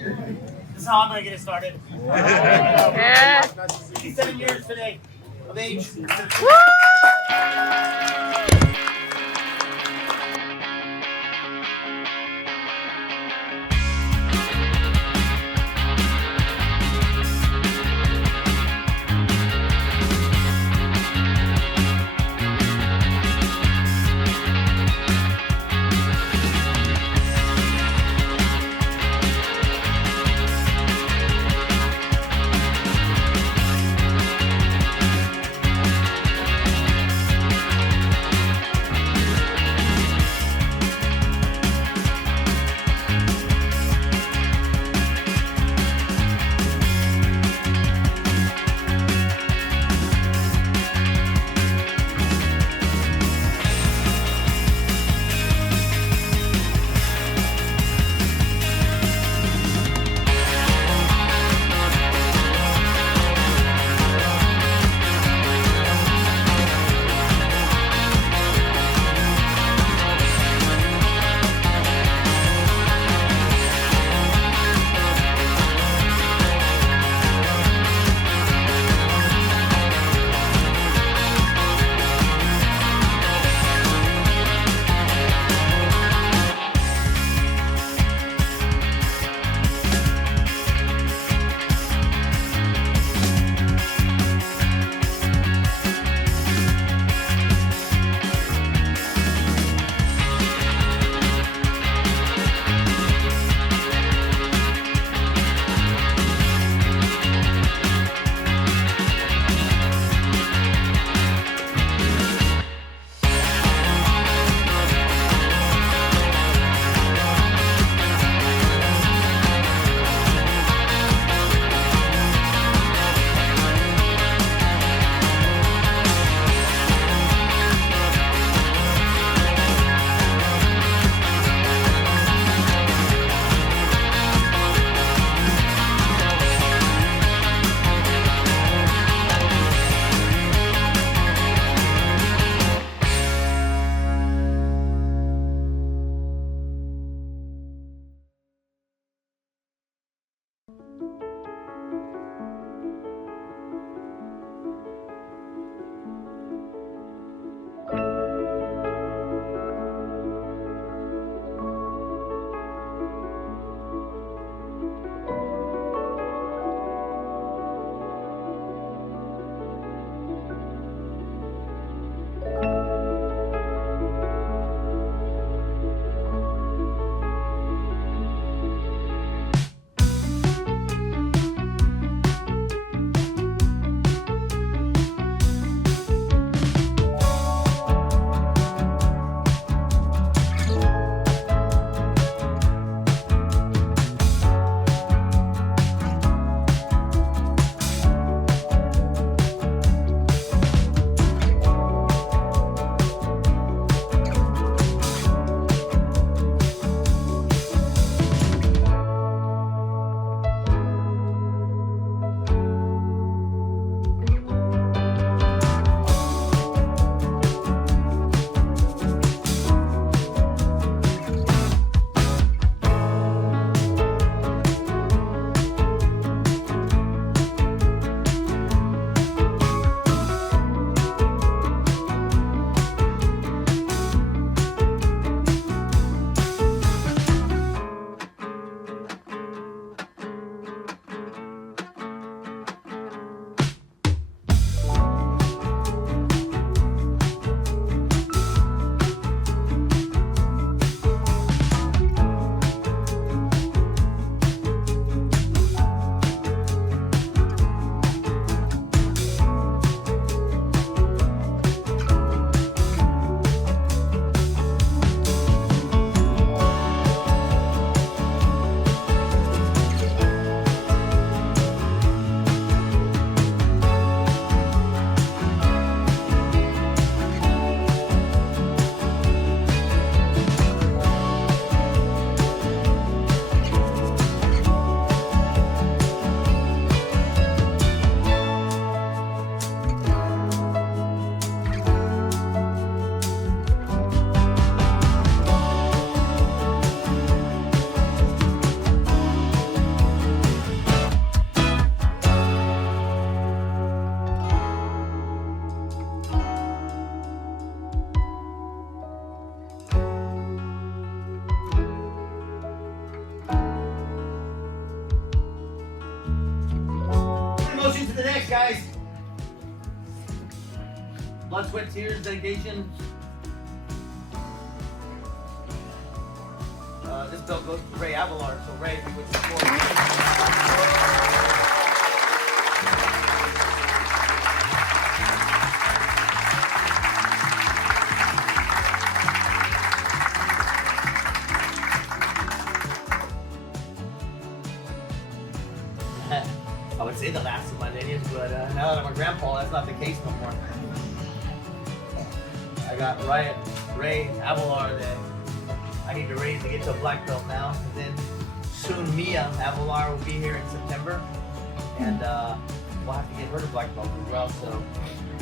This is how I'm gonna get it started. Yeah. 57 years today of age. motion to the next, guys. Blood, sweat, tears, dedication. This belt goes to Ray Avalar. So Ray, if you would support me. I would say the last of my lineage, but now that I'm a grandpa, that's not the case no more. I got Ray Avalar that I need to raise to get to a black belt now. And then soon Mia Avalar will be here in September, and we'll have to get her to black belt as well. So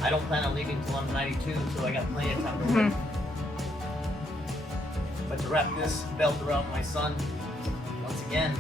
I don't plan on leaving until I'm 92, so I got plenty of time to work. But to wrap this belt around my son, once again.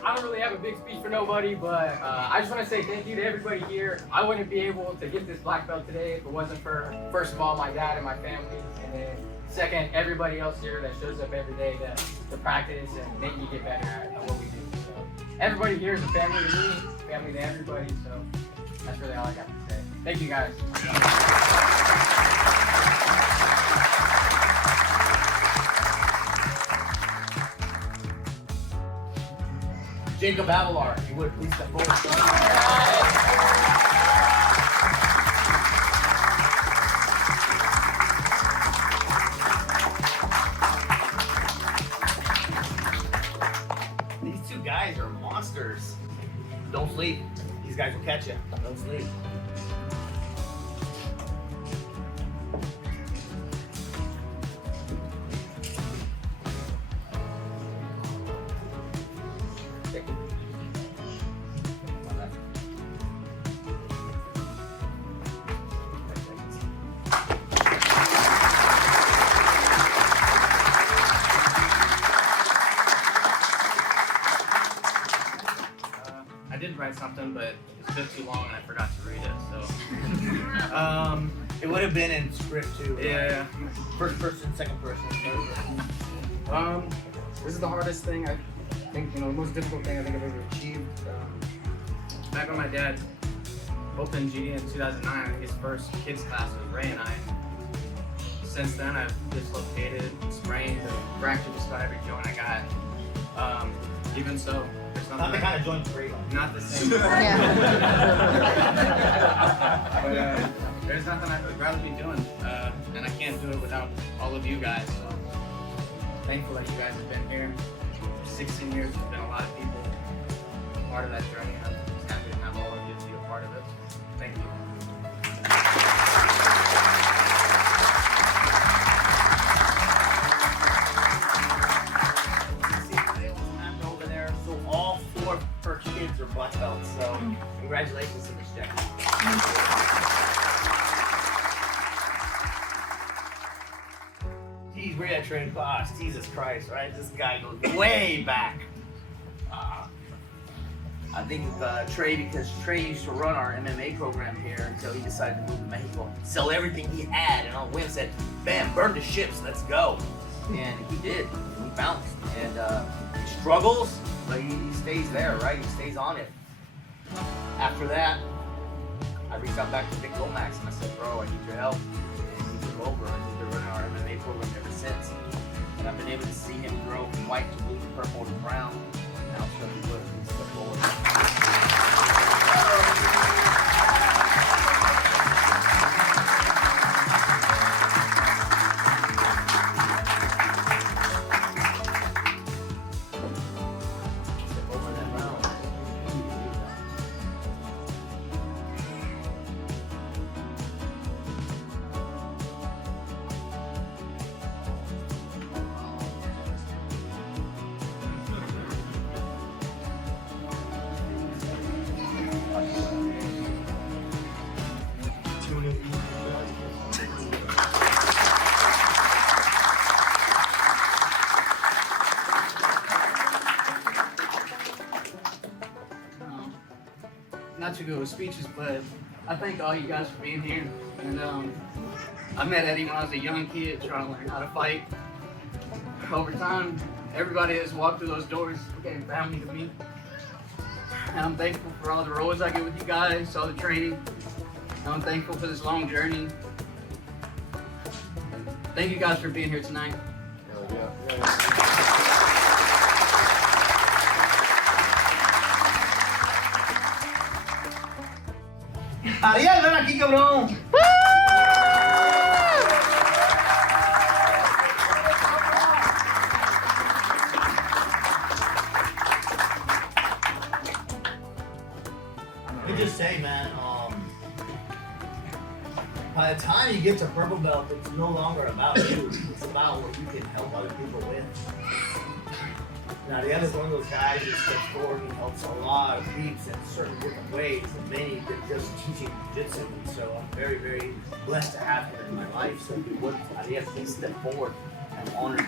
I don't really have a big speech for nobody, but I just want to say thank you to everybody here. I wouldn't be able to get this black belt today if it wasn't for, first of all, my dad and my family, and then second, everybody else here that shows up every day to practice and make me get better at what we do. So everybody here is a family to me, family to everybody, so that's really all I got to say. Thank you, guys. Jacob Avalar, if you would please step forward. These two guys are monsters. Don't sleep. These guys will catch you. Don't sleep. I did write something, but it's a bit too long and I forgot to read it, so. It would have been in script too. Right? Yeah. First person, second person, third person. This is the hardest thing I think, the most difficult thing I think I've ever achieved. Back when my dad opened GD in 2009, his first kids class was Ray and I. Since then, I've dislocated, sprained, and fractured just about every joint I got. Even so, there's Not nothing. the kind of joints Ray likes. Not the same. Yeah. But there's nothing I would rather be doing, and I can't do it without all of you guys. So thankful that you guys have been here. 16 years has been a lot of people part of that journey, and I'm just happy to have all of you to be a part of it. Thank you. Over there, so all four first kids are black belts. So congratulations to Miss Jackie. Geez, we're at training class. Jesus Christ, right? This guy goes way back. I think of Trey because Trey used to run our MMA program here until he decided to move to Mexico, sell everything he had, and on a whim said, "Bam, burn the ships, let's go." And he did. He bounced and he struggles, but he stays there, right? He stays on it. After that, I reached out back to Vic Lomax and I said, "Bro, I need your help." And he took over and he's been running our MMA program ever since. And I've been able to see him grow from white to blue to purple to brown. Now it's going to be good. He's step forward. Step over that round. to go with speeches, but I thank all you guys for being here. And I met Eddie when I was a young kid trying to learn how to fight. Over time, everybody that's walked through those doors became family to me. And I'm thankful for all the roles I get with you guys, all the training. And I'm thankful for this long journey. Thank you guys for being here tonight. Ariel, ven aquí, cabrón. Let me just say, man, by the time you get to purple belt, it's no longer about you. It's about what you can help other people with. Now, the other one of those guys that steps forward and helps a lot of peeps in certain different ways, and many than just teaching jiu-jitsu. And so I'm very, very blessed to have him in my life. So if you would, Ariel, please step forward. I'm honored.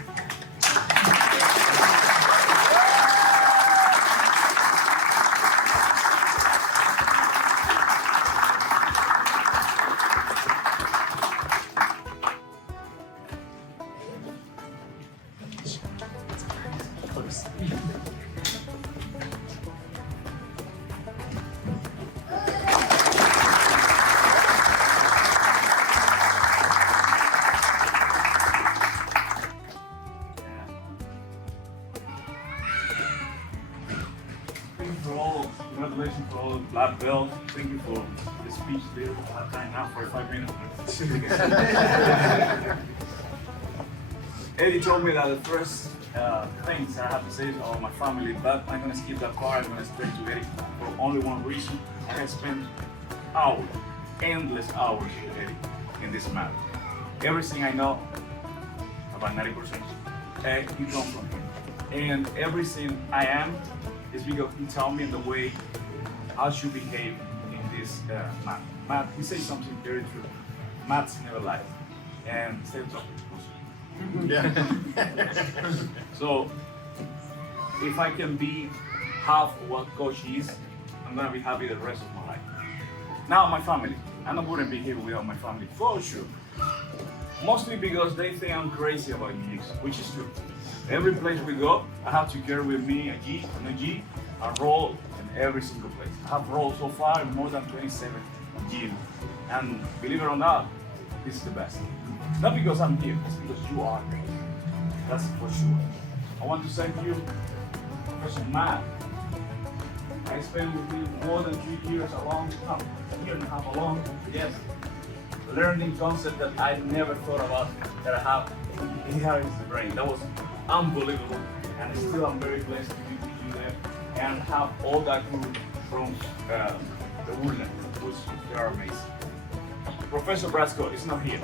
Congratulations for all the black belts. Thank you for the speech there. I have time now for 5 minutes. Eddie told me that the first things I have to say is, oh, my family, but I'm going to skip that part. I'm going to straight to Eddie for only one reason. I have spent hours, endless hours with Eddie in this matter. Everything I know, about 90%, it comes from him. And everything I am is because he told me the way I should behave in this matter. Matt, he says something very true. Matt's never lies. And same topic. Yeah. So, if I can be half of what Coach is, I'm gonna be happy the rest of my life. Now, my family. I wouldn't be here without my family, for sure. Mostly because they think I'm crazy about jiu, which is true. Every place we go, I have to carry with me a gi, a roll in every single place. I have rolled so far in more than 27 gyms. And believe it or not, this is the best. Not because I'm here, it's because you are here. That's for sure. I want to thank you, Professor Matt. I spent with you more than 3 years along, a year and a half along, yes. Learning concept that I never thought about that I have here in the brain. That was unbelievable, and still I'm very blessed to be with you there and have all that group from the Woodland, which they are amazing. Professor Brasco is not here,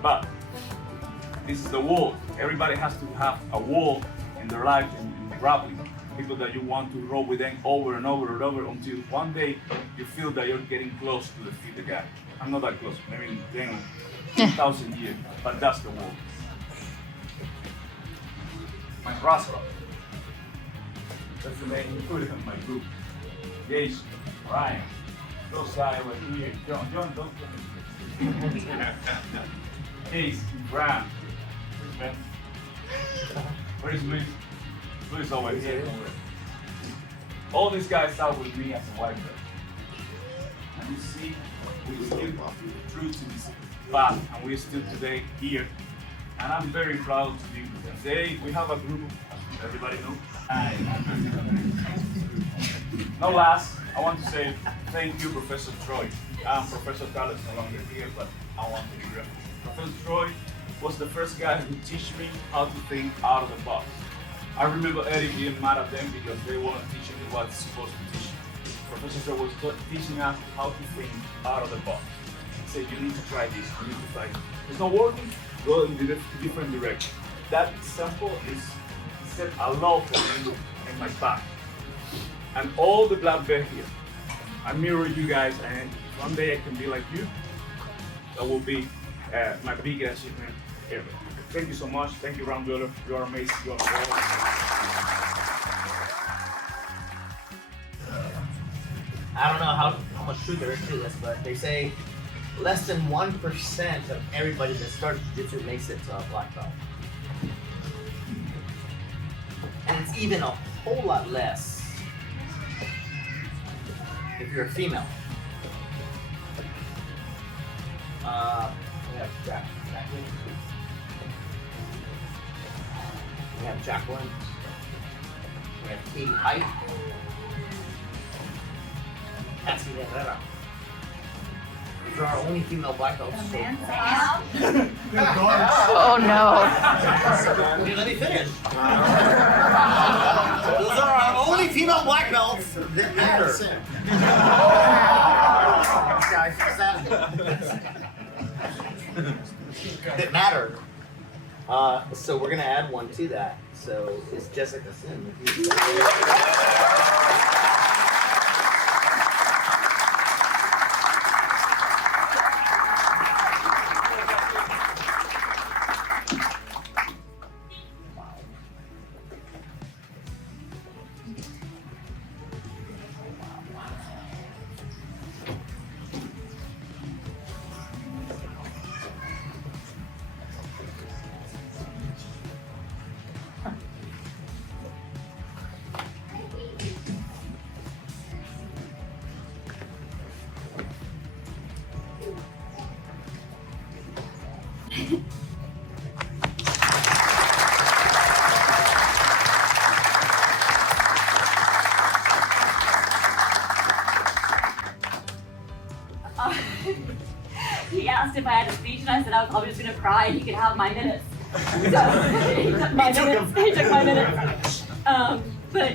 but this is the wall. Everybody has to have a wall in their life in grappling. People that you want to roll with them over and over and over until one day you feel that you're getting close to defeat the guy. I'm not that close, maybe 10,000 years, but that's the wall. My Brasco. That's the name you put in my group. Gage, Ryan, those guys right here. John, don't. Case, Graham, where's Luis? Luis always here. All these guys start with me as a white belt. And you see, we still true to this path, and we're still today here. And I'm very proud to be with them. Today we have a group, everybody know. No last, I want to say thank you, Professor Troy. Professor Carlos is no longer here, but I want to be here. Professor Troy was the first guy who taught me how to think out of the box. I remember Eddie being mad at them because they weren't teaching me what it's supposed to teach. Professor Troy was teaching us how to think out of the box. He said, you need to try this, you need to try this. It's not working, go in a different direction. That example set a lot for me in my back. And all the black belt here, I mirror you guys, and one day I can be like you. That will be my biggest achievement ever. Thank you so much. Thank you, Ron Bueller. You are amazing. You are I don't know how much truth there is to this, but they say less than 1% of everybody that starts jiu-jitsu makes it to a black belt. And it's even a whole lot less if you're a female. We have Jacqueline. We have Jacqueline. We have Katie Height. Cassie Herrera. These are our only female black belts. Oh no. Let me finish. Those are our only female black belts that matter. Guys, what's that? That matter. So we're gonna add one to that. So it's Jessica Sin. He asked if I had a speech, and I said I was probably just gonna cry, and he could have my minutes. So he took my minutes. He took my minutes. But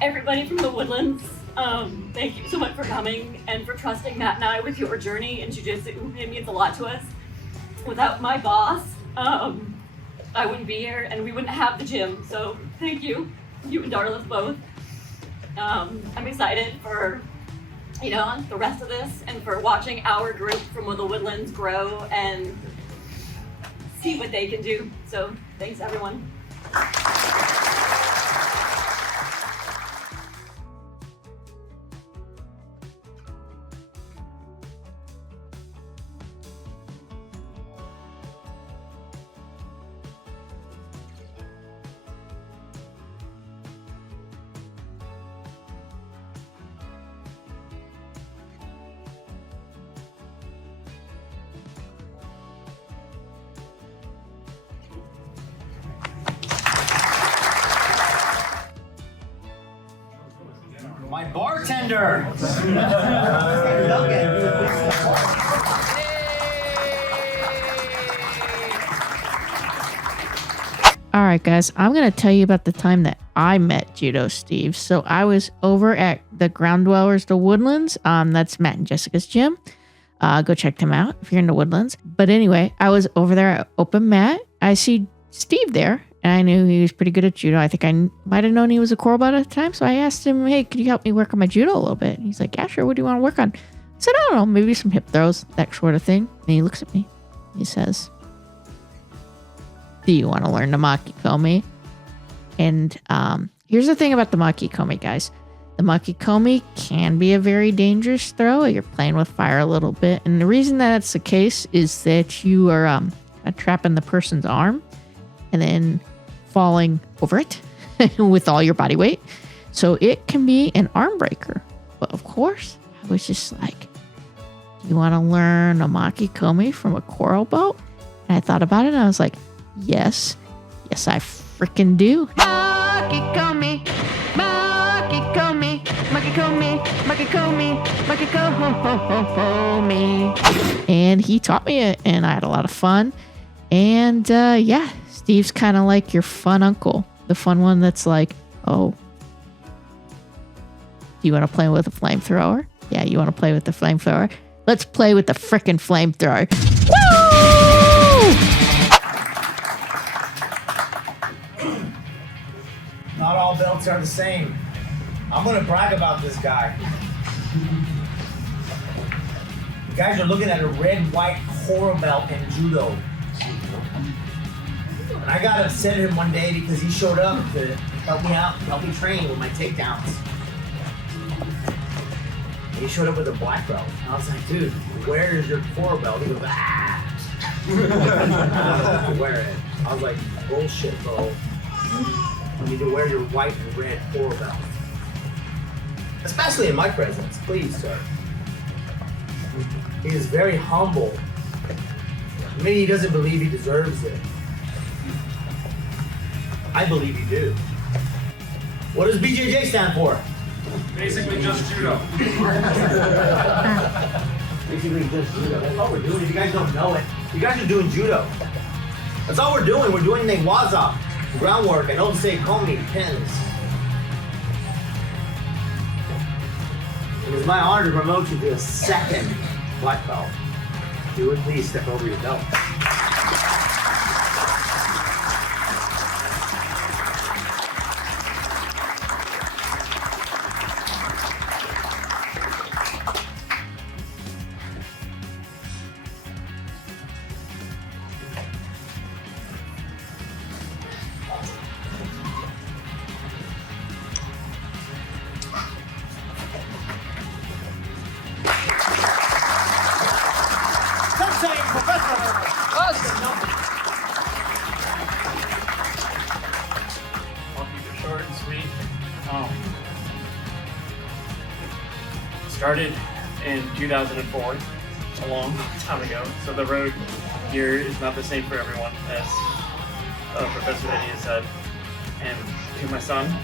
everybody from the Woodlands, thank you so much for coming and for trusting Matt and I with your journey in jiu-jitsu. It means a lot to us. Without my boss, I wouldn't be here, and we wouldn't have the gym. So thank you, you and Darla both. I'm excited for the rest of this and for watching our group from the Woodlands grow and see what they can do. So thanks, everyone. My bartender. All right, guys, I'm going to tell you about the time that I met Judo Steve. So I was over at the Ground Dwellers, the Woodlands. That's Matt and Jessica's gym. Go check them out if you're in the Woodlands. But anyway, I was over there at Open Mat. I see Steve there, and I knew he was pretty good at judo. I think I might have known he was a coral belt at the time. So I asked him, hey, could you help me work on my judo a little bit? And he's like, yeah, sure. What do you want to work on? I said, I don't know, maybe some hip throws, that sort of thing. And he looks at me. He says, do you want to learn the Makikomi? And here's the thing about the Makikomi, guys. The Makikomi can be a very dangerous throw. You're playing with fire a little bit. And the reason that that's the case is that you are trapping the person's arm and then falling over it with all your body weight. So it can be an arm breaker. But of course, I was just like, do you want to learn a Makikomi from a coral belt? And I thought about it and I was like, yes, I freaking do. Makikomi, Makikomi, Makikomi, Makikomi, Makikomi. And he taught me it, and I had a lot of fun. And yeah, Steve's kind of like your fun uncle, the fun one that's like, oh, you want to play with a flamethrower? Yeah, you want to play with the flamethrower? Let's play with the frickin' flamethrower. Woo! Not all belts are the same. I'm gonna brag about this guy. You guys are looking at a red-white coral belt in judo. And I got upset at him one day because he showed up to help me out, help me train with my takedowns. And he showed up with a black belt. And I was like, dude, where is your core belt? He goes, ah. I don't have to wear it. I was like, bullshit, bro. You need to wear your white and red core belt. Especially in my presence, please, sir. He is very humble. Maybe he doesn't believe he deserves it. I believe you do. What does BJJ stand for? Basically just judo. Basically just judo. That's all we're doing. If you guys don't know it, you guys are doing judo. That's all we're doing. We're doing newaza, groundwork, and Osei Komi pins. It is my honor to promote you to a second black belt. If you would please step over your belt. I'll keep it short and sweet. Started in 2004, a long time ago. So the road here is not the same for everyone, as Professor Eddie has said. And to my son,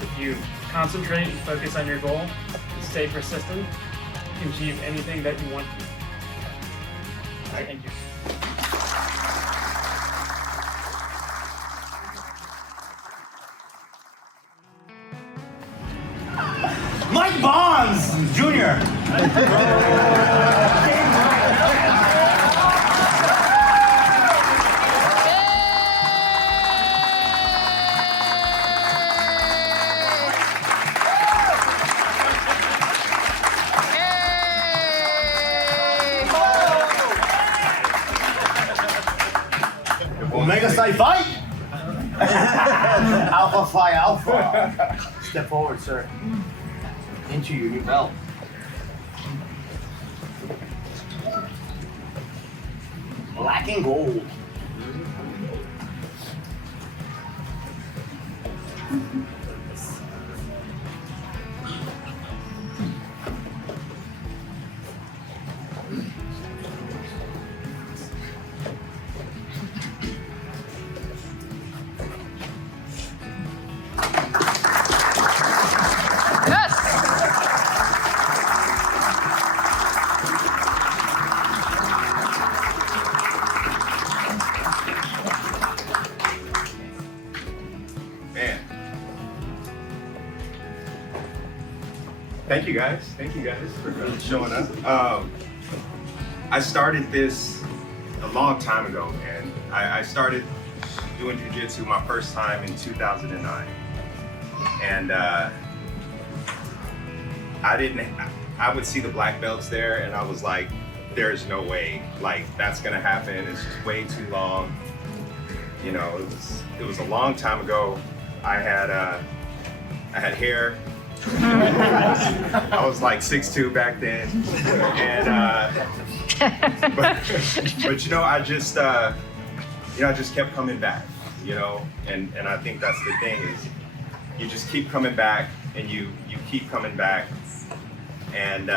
if you concentrate and focus on your goal and stay persistent, you can achieve anything that you want to. All right, thank you. Mike Bonds, Jr. Omega Psi fight! Alpha Phi Alpha. Step forward, sir. Into your new belt. Black and gold. Man. Thank you guys. Thank you guys for showing up. I started this a long time ago, man. I started doing jiu-jitsu my first time in 2009. And I would see the black belts there and I was like, there's no way, like that's gonna happen. It's just way too long. You know, it was a long time ago. I had hair. I was like 6'2" back then, and but you know, I just kept coming back, you know, and I think that's the thing is you just keep coming back and you keep coming back, and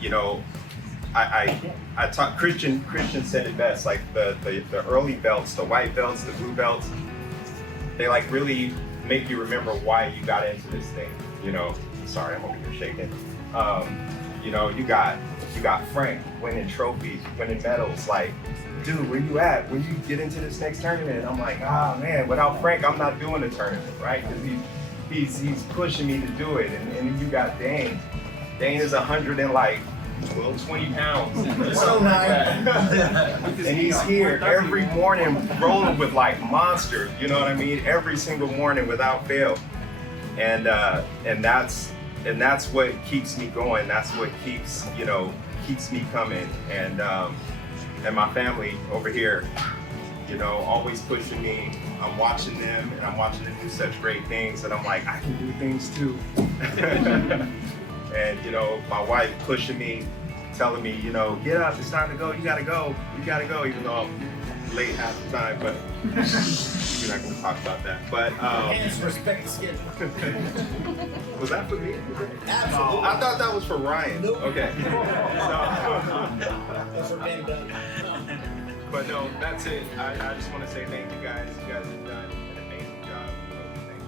you know, I taught Christian said it best, like the early belts, the white belts, the blue belts, they like really make you remember why you got into this thing, you know. Sorry, I'm over here shaking. You know, you got Frank winning trophies, winning medals, like, dude, where you at? When you get into this next tournament? I'm like, oh man, without Frank, I'm not doing the tournament, right? Because he's pushing me to do it. And then you got Dane. Dane is 120 pounds. And he's here every morning rolling with like monsters, you know what I mean? Every single morning without fail. And that's what keeps me going. That's what keeps me coming. And my family over here, you know, always pushing me. I'm watching them and I'm watching them do such great things, and I'm like, I can do things too. And, you know, my wife pushing me, telling me, you know, get up, it's time to go, you gotta go, even though I'm late half the time, but we're not gonna talk about that. But, Hands respect the schedule. was that for me? Absolutely. I thought that was for Ryan. Nope. Okay. That's for Ben Dunn. But no, that's it. I just want to say thank you guys. You guys have done an amazing job. So thank you.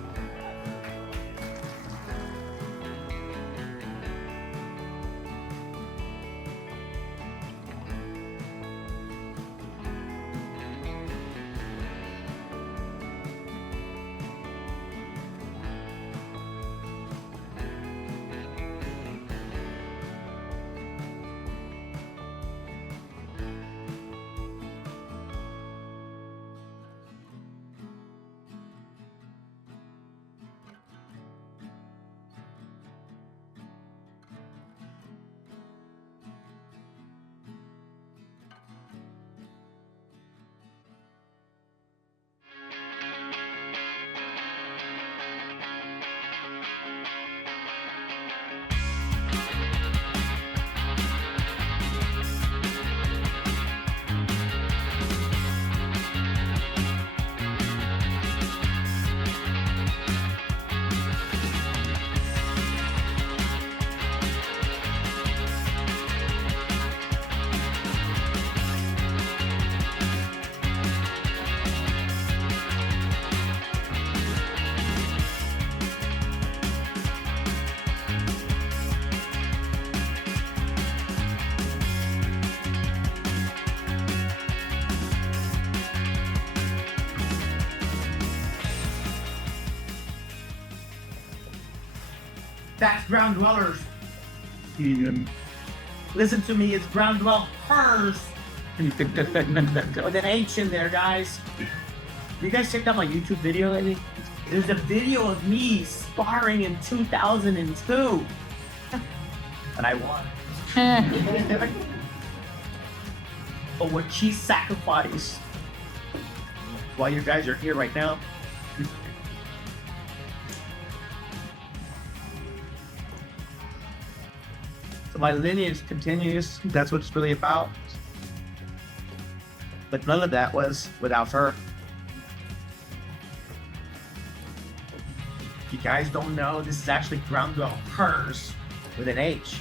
That's Ground Dwellers. Listen to me, it's Ground Dwellers. With an H in there, guys. You guys checked out my YouTube video lately? There's a video of me sparring in 2002. And I won. But what she sacrificed while you guys are here right now. So my lineage continues. That's what it's really about. But none of that was without her. If you guys don't know, this is actually Ground Dwellers with an H.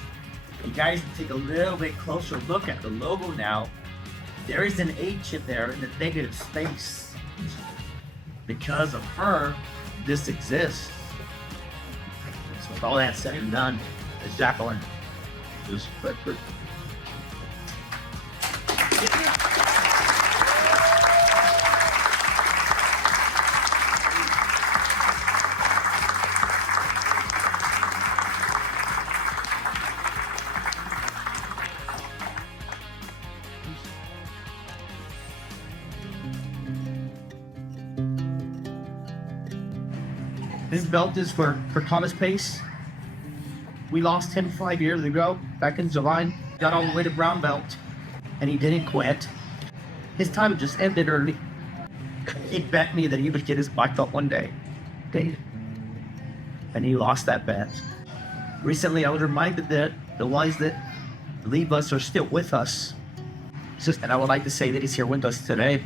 If you guys take a little bit closer look at the logo now, there is an H in there in the negative space. Because of her, this exists. So with all that said and done, it's Jacqueline. Just Bedford. This belt is for Thomas Pace. We lost him 5 years ago, back in July. Got all the way to brown belt, and he didn't quit. His time just ended early. He bet me that he would get his black belt one day. And he lost that bet. Recently, I was reminded that the ones that leave us are still with us. And I would like to say that he's here with us today.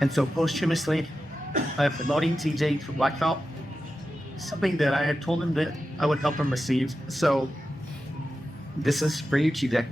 And so posthumously, I'm promoting TJ to black belt. Something that I had told him that I would help him receive. So this is for you, TJ.